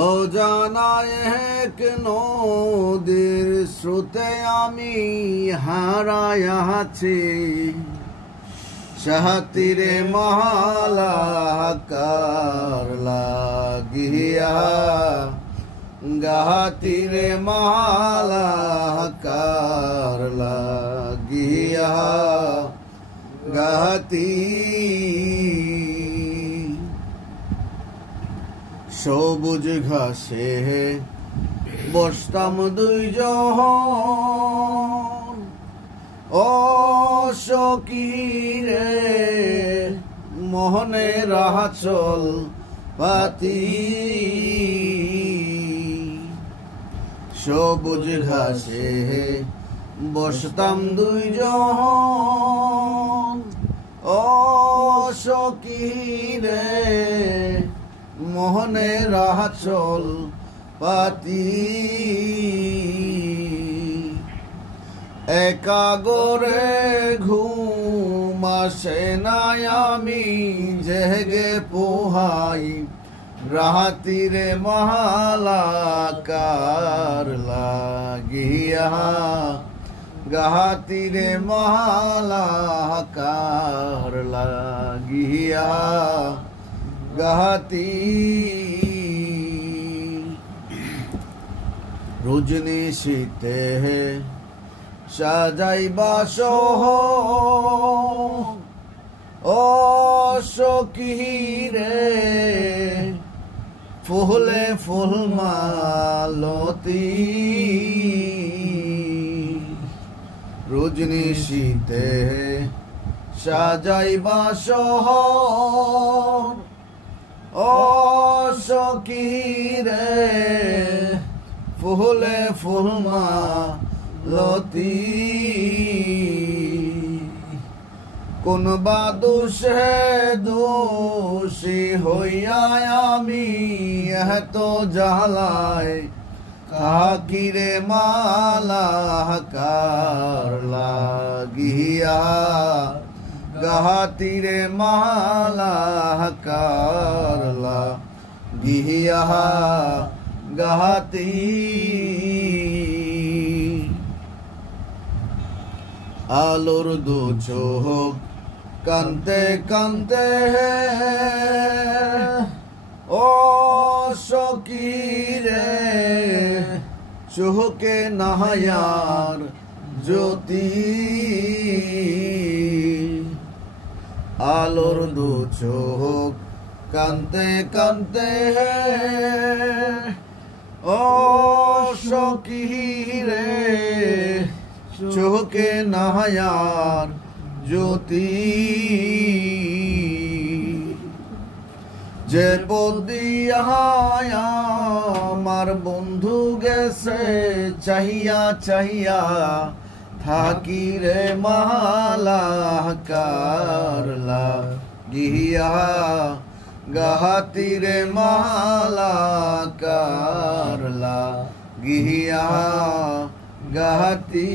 অজানায় এক নদীর স্রোতে আমি হারায়াছি সাহাতীরে মহালাকার লাগিয়া গাহাতীরে মহালাকার লাগিয়া গাহাতি সবুজ ঘাসে বসতাম দুইজন ও সখীরে মোহনে রাহাচল পাতি সবুজ ঘাসে বসতাম দুইজন ও সখীরে মোহনে রাহাচল পাতি একা গরে ঘুম আসে না আমি জেগে পোহাই রাহাতীরে মহালাকার লাগিয়া গাহাতীরে মহালাকার লাগিয়া গাহাতি রজনী শীতে সাজাইবা সহ ও সখীরে ফুলে ফুল মালতি রজনী শীতে সাজাইবা সহ ও সখীরে ফুলে ফুল মালতি কোন বা দোষী হইয়া আমি এত জ্বালায় কাকিরে মালাকার লাগিয়া গাহাতীরে মালাকার লাগিয়া গাহাতি আলোর দু চোখ কান্তে কান্তে ও সখীরে চোখে নাহায়ার জ্যোতি আলোর দু চোখ কান্তে কান্তে ও সখীরে চোখে নাহায়ার জ্যোতি যে বদিয়া আমার বন্ধু গেছে চাহিয়া চাহিয়া থাকি রে মালাকার লাগিয়া গাহাতীরে মালাকার লাগিয়া গাহাতি